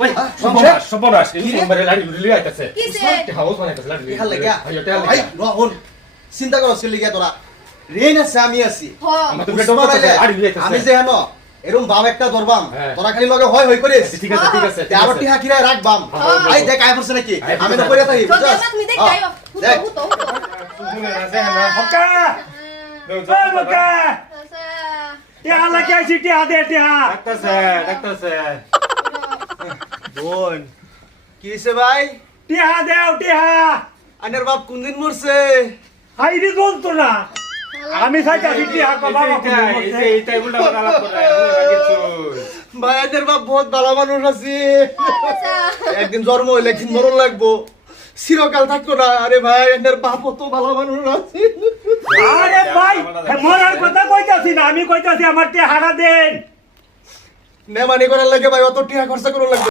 ওই সপনাশ এই নম্বরে লাড়ি লুলি আইতাছে কিসে হাউস বানাইতাছে লাড়ি ইহাল লাগা আইও টেল ভাই রহন চিন্তা করো ছিল গিয়া তোরা রেন আছে আমি আছি হ আমার তো বেটো করতেছে লাড়ি লুলি আইতাছে আমি যে হেন এরকম বাপ একটা ধরবাম হ্যাঁ। তোরা খালি লগে হয় করে ঠিক আছে ঠিক আছে আবার টিহা কিরা রাখবাম হ্যাঁ। আই দেখ আই পড়ছে নাকি আয় আমি পড়ছে। তো কইরা থাকি তো দেখ তুমি দেখ যাইবা দেখ। হুতো শুনে না যে না হকা ওই হকা টিহা লাগে আইছি টিহা দে টিহা ডাক্তারছে বোন কি হইছে ভাই টিহা দেও টিহা আনের বাপ কোন দিন মরছে হাইরি বলতো না আমি চাইতাছি টিহা কো বাবা এইটাই উল্টা পাল্টা আলাপ করে কিছু ভাই আনের বাপ বহুত ভালো মানুষ আছে একদিন জন্ম হইলে একদিন মরণ লাগবো চিরকাল থাকতো না আরে ভাই আনের বাপ তো ভালো মানুষ আছে আরে ভাই মরার কথা কইতাছি না আমি কইতাছি আমার টিহাটা দেন নেমানি করার লাগে ভাই অত টিহা খরচা করার লাগবে